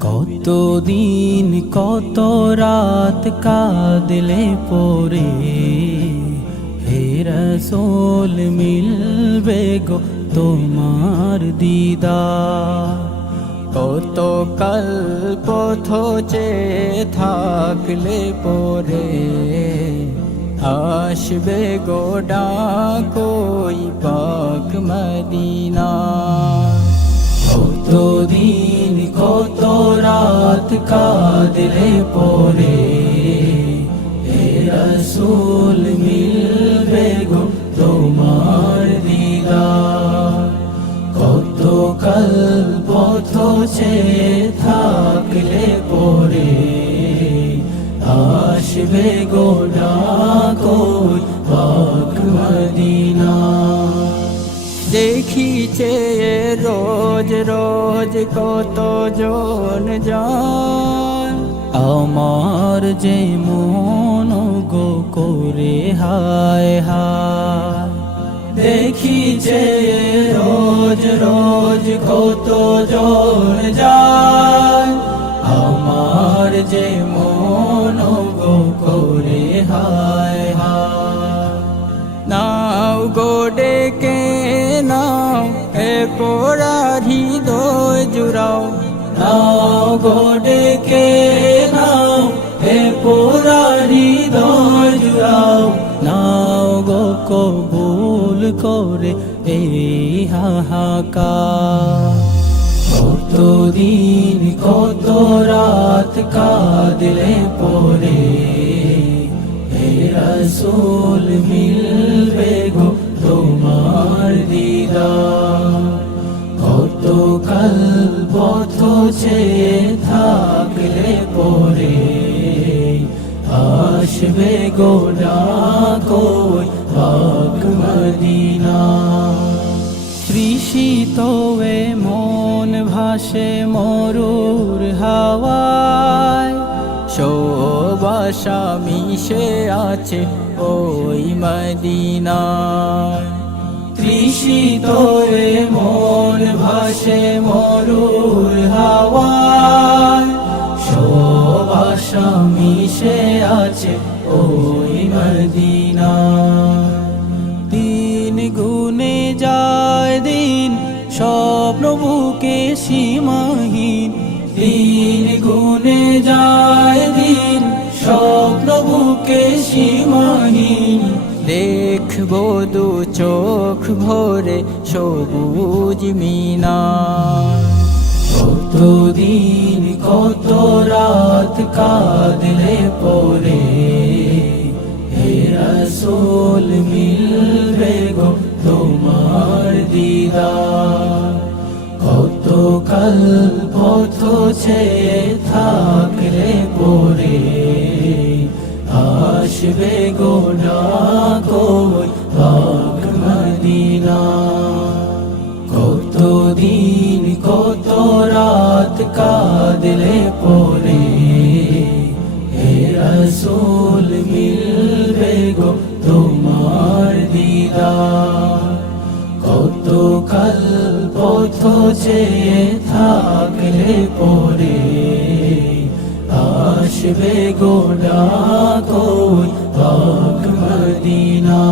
কতদিন কত রাত কাঁদলে পরে, হে রাসূল মিলবে গো তোমার দিদার। কত কল্প থোচে থাকলে পরে, আসবে গো ডাকোই পাক মদিনা। কতদিন কত রাত কাঁদলে পরে, হে রাসূল মিলবে গো তোমার দিদার। কত কল্প থোচে থাকলে পরে, আসবে গো ডাকোই পাক মদিনা। দেখিছে রোজ রোজ কত জন যায়, আমার যে মন গো করে হায় হায়। দেখিছে রোজ রোজ কত জন যায়, আমার যে মন গো করে হায় হায়। নাও গো ডেকে নাও, এ পোড়া হৃদয় জুড়াও। নাও গো ডেকে নাও, এ পোড়া হৃদয় জুড়াও। নাও গো কবুল করে এই হাহাকার। কতদিন কত রাত কাঁদলে পরে, হে রাসূল মিলবে গো তোমার দিদার। কত কল্প থোচে থাকলে পরে, আসবে গো ডাকোই পাক মদিনা। তৃষিত এ মন ভাসে মরুর হাওয়ায়, শোবাসা মিশে আছে ওই মদিনায়। তৃষিত এ মন ভাসে মরুর হাওয়ায়, শোবাসা মিশে আছে ওই মদিনায়। দিন গুনে যায় দিন, স্বপ্ন বুকে সীমাহীন। দিন গুনে যায় দিন, স্বপ্ন বুকে সীমাহীন। দেখবো দু চোখ ভরে সবুজ মিনার। কতদিন কত রাত কাঁদলে পরে, হে রাসূল মিলবে গো তোমার দিদার। কত কল্প থোচে থাকলে পরে, আসবে গো ডাকোই পাক মদিনা। কতদিন কত রাত কাঁদলে পরে, হে রাসূল মিলবে গো তোমার দিদার। কত কল্প থোচে থাকলে পরে, আসবে গো ডাকোই পাক মদিনা।